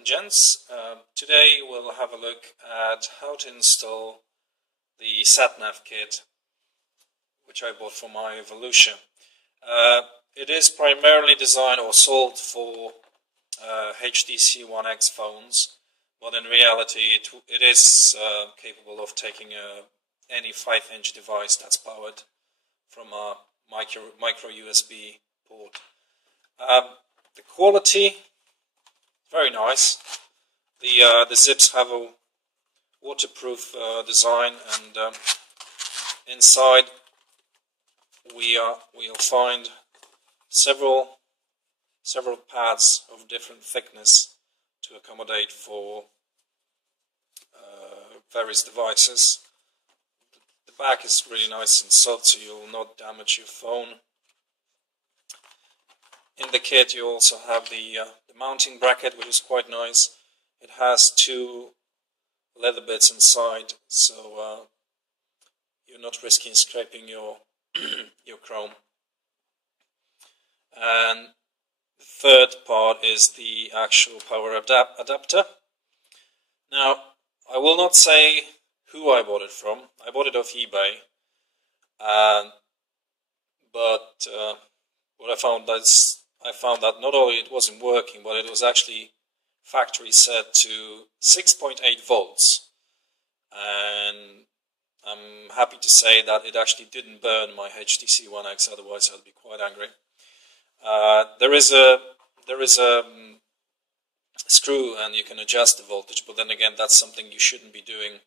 and gents, today we'll have a look at how to install the SatNav kit which I bought for my Evolution. It is primarily designed or sold for HTC One X phones, but in reality it is capable of taking any 5-inch device that's powered from a micro USB port. The quality, very nice. The zips have a waterproof design, and inside we'll find several pads of different thickness to accommodate for various devices. The back is really nice and soft, so you'll not damage your phone. In the kit you also have the mounting bracket, which is quite nice. It has 2 leather bits inside, so you're not risking scraping your your chrome. And the third part is the actual power adapter. Now, I will not say who I bought it from. I bought it off eBay, but what I found that not only it wasn't working, but it was actually factory set to 6.8 volts, and I'm happy to say that it actually didn't burn my HTC One X, otherwise I'd be quite angry. There is a screw and you can adjust the voltage, but then again that's something you shouldn't be doing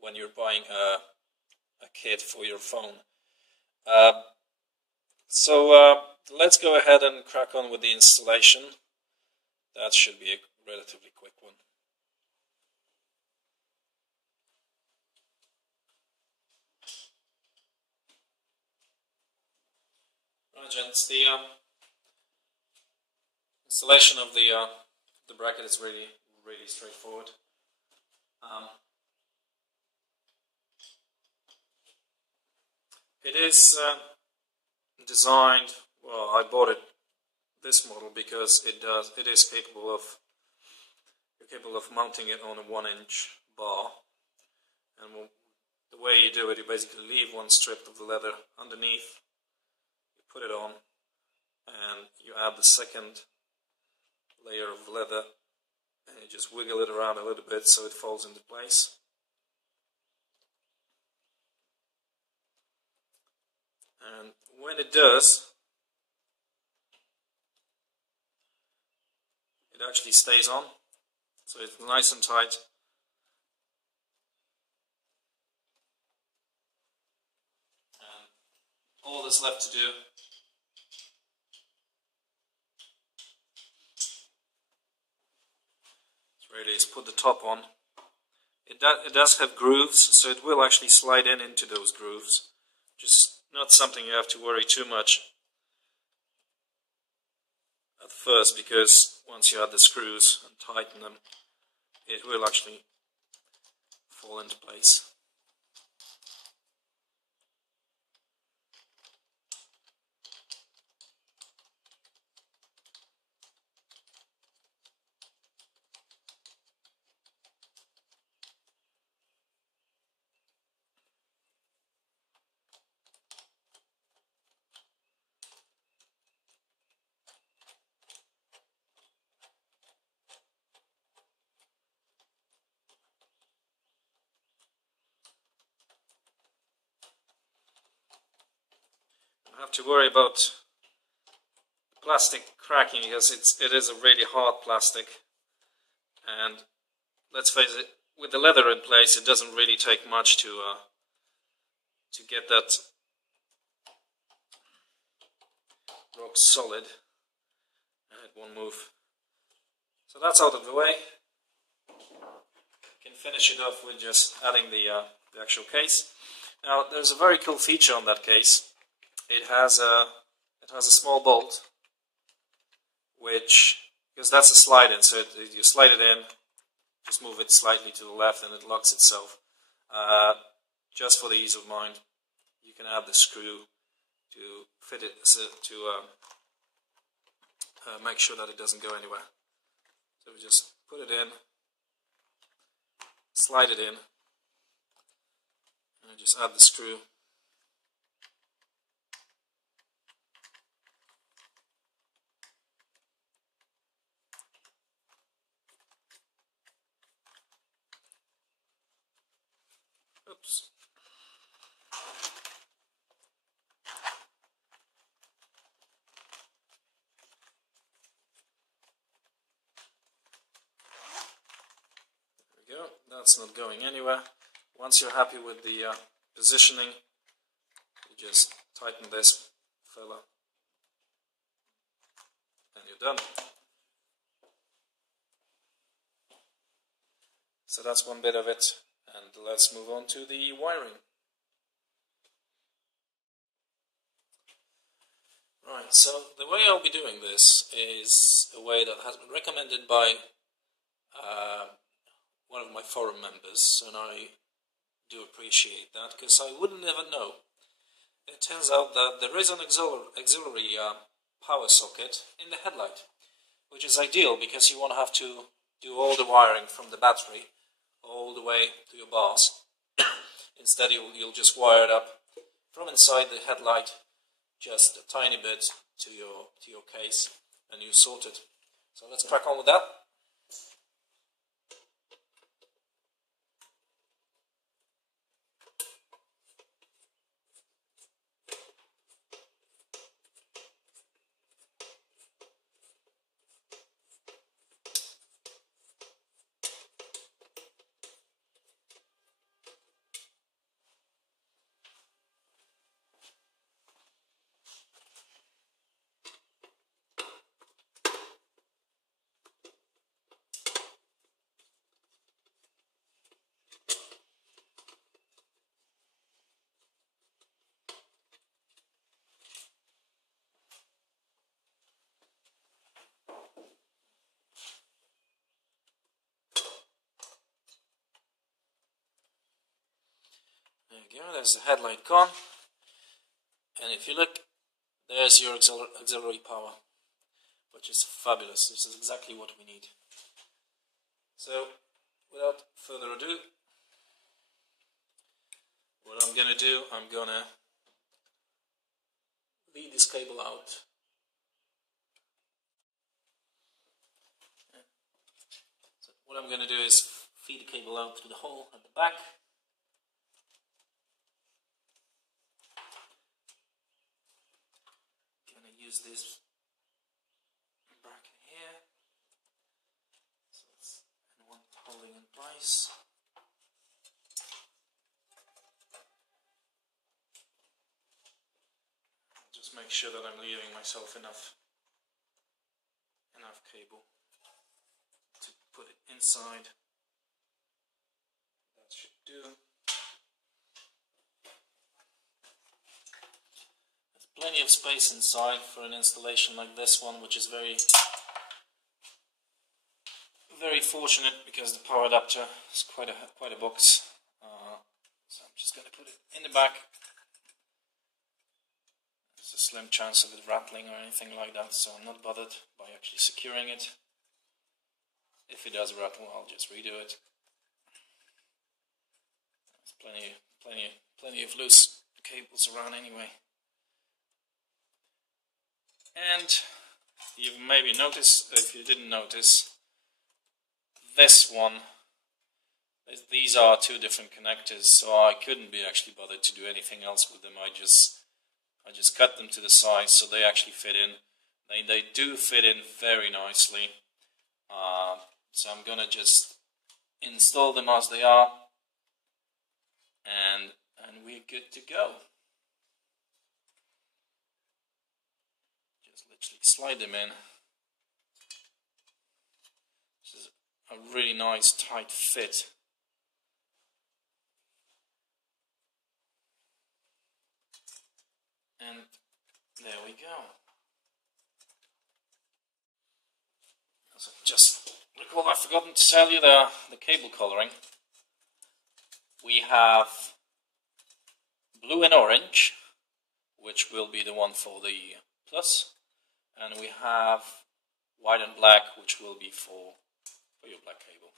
when you're buying a kit for your phone. So let's go ahead and crack on with the installation. That should be a relatively quick one. Right, gents, the installation of the bracket is really straightforward. It is designed. Well, I bought this model because it is capable of mounting it on a 1-inch bar, and the way you do it, you basically leave one strip of the leather underneath, you put it on, and you add the second layer of leather, and you just wiggle it around a little bit so it falls into place. And when it does, it actually stays on, so it's nice and tight. And all that's left to do is put the top on. It does have grooves, so it will actually slide into those grooves. Just not something you have to worry too much at first, because once you add the screws and tighten them, it will actually fall into place. Have to worry about plastic cracking, because it is a really hard plastic, and let's face it, with the leather in place it doesn't really take much to get that rock solid, and it won't move. So that's out of the way. You can finish it off with just adding the actual case. Now there's a very cool feature on that case. It has a small bolt, because that's a slide in, so you slide it in, just move it slightly to the left and it locks itself. Just for the ease of mind, you can add the screw to fit it, to make sure that it doesn't go anywhere. So we just put it in, slide it in, and just add the screw. Oops. There we go. That's not going anywhere. Once you're happy with the positioning, you just tighten this fella and you're done. So that's one bit of it, and let's move on to the wiring. Right, so the way I'll be doing this is a way that has been recommended by one of my forum members, and I do appreciate that, because I wouldn't ever know. It turns out that there is an auxiliary power socket in the headlight, which is ideal because you won't have to do all the wiring from the battery all the way to your bars. Instead, you'll just wire it up from inside the headlight, just a tiny bit to your case, and you sort it. So let's crack on with that. There you go, there's the headlight gone, and if you look, there's your auxiliary power, which is fabulous. This is exactly what we need. So, without further ado, what I'm going to do, I'm going to lead this cable out. So what I'm going to do is feed the cable out through the hole at the back. Use this bracket here, so it's one holding in place. Just make sure that I'm leaving myself enough cable to put it inside. That should do. Plenty of space inside for an installation like this one, which is very fortunate because the power adapter is quite a box. So I'm just going to put it in the back. There's a slim chance of it rattling or anything like that, so I'm not bothered by actually securing it. If it does rattle, I'll just redo it. There's plenty of loose cables around anyway. And you've maybe noticed, if you didn't notice, this one, these are two different connectors, so I couldn't be actually bothered to do anything else with them. I just cut them to the size so they actually fit in. They do fit in very nicely. So I'm gonna just install them as they are, and we're good to go. Literally slide them in. This is a really nice tight fit. And there we go. So just recall, I've forgotten to tell you the cable coloring. We have blue and orange, which will be the one for the plus. And we have white and black, which will be for for your black cable.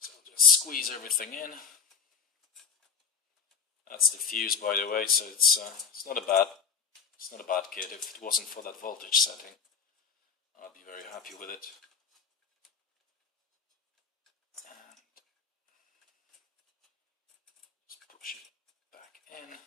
So I'll just squeeze everything in. That's the fuse, by the way, so it's not a bad kit. If it wasn't for that voltage setting, I'd be very happy with it. And just push it back in.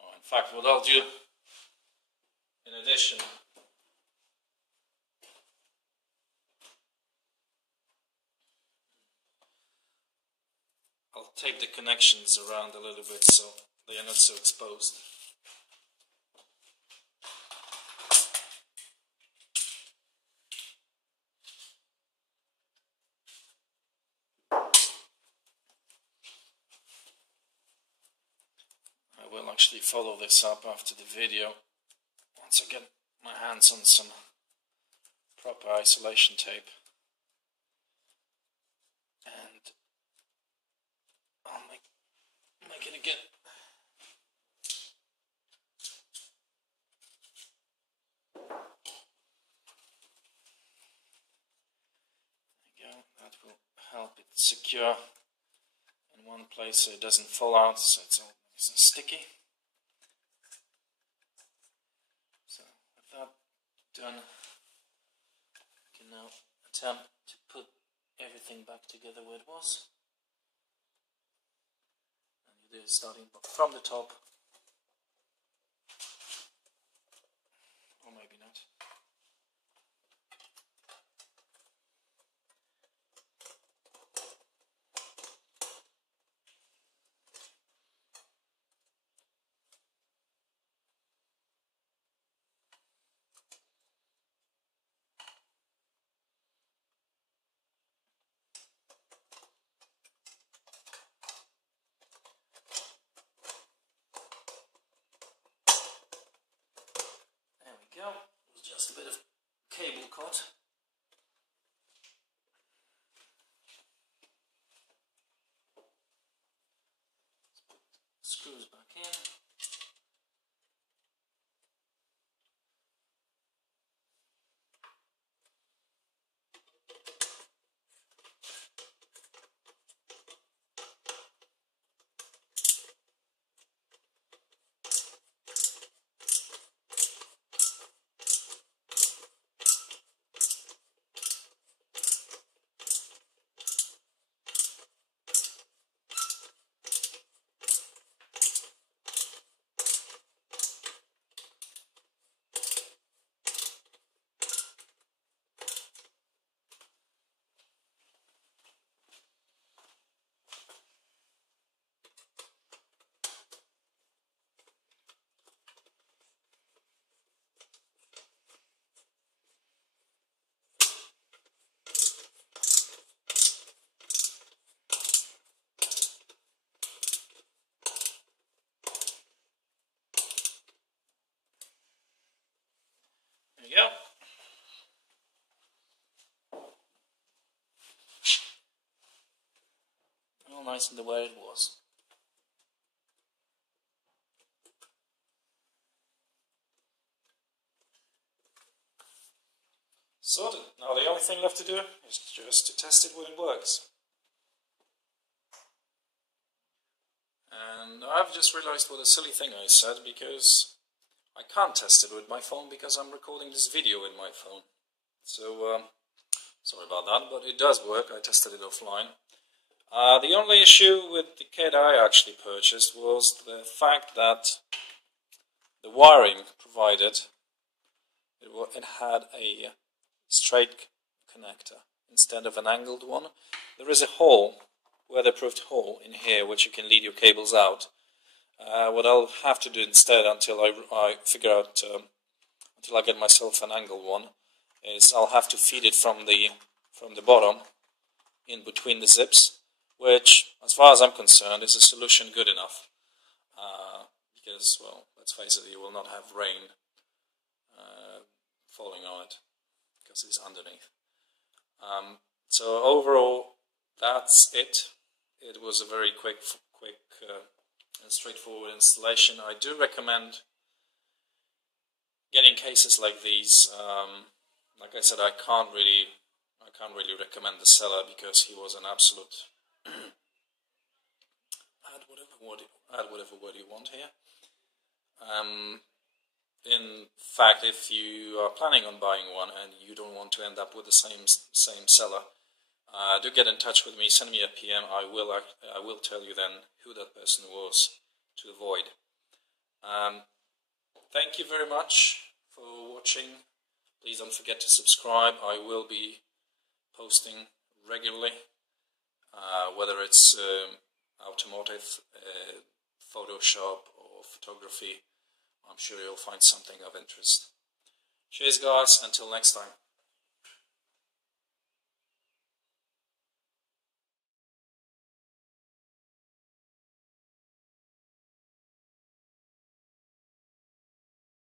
Oh, in fact, what I'll do, in addition, I'll tape the connections around a little bit so they are not so exposed. I will actually follow this up after the video once I get my hands on some proper isolation tape. And I'll make it again. There you go. That will help it secure in one place so it doesn't fall out, so it's all nice and sticky. So with that done, I can now attempt to put everything back together where it was. And you do it starting from the top, or maybe not. Go. It was just a bit of cable cut. Let's put screws back in. There you go. All nice in the way it was. Sorted. Now the only thing left to do is just to test it when it works. And I've just realized what a silly thing I said, because I can't test it with my phone because I'm recording this video with my phone. So, sorry about that, but it does work. I tested it offline. The only issue with the kit I actually purchased was the fact that the wiring provided, it had a straight connector instead of an angled one. There is a hole, weatherproofed hole in here, which you can lead your cables out. What I'll have to do instead, until I figure out, until I get myself an angled one, is I'll have to feed it from the bottom in between the zips, which, as far as I'm concerned, is a solution good enough. Because, well, let's face it, you will not have rain falling on it because it's underneath. So overall, that's it. It was a very quick and straightforward installation. I do recommend getting cases like these like I said, I can't really recommend the seller because he was an absolute add whatever word you want here. In fact, if you are planning on buying one and you don't want to end up with the same seller, do get in touch with me. Send me a PM. I will tell you then who that person was to avoid. Thank you very much for watching. Please don't forget to subscribe. I will be posting regularly, whether it's automotive, Photoshop or photography. I'm sure you'll find something of interest. Cheers guys, until next time.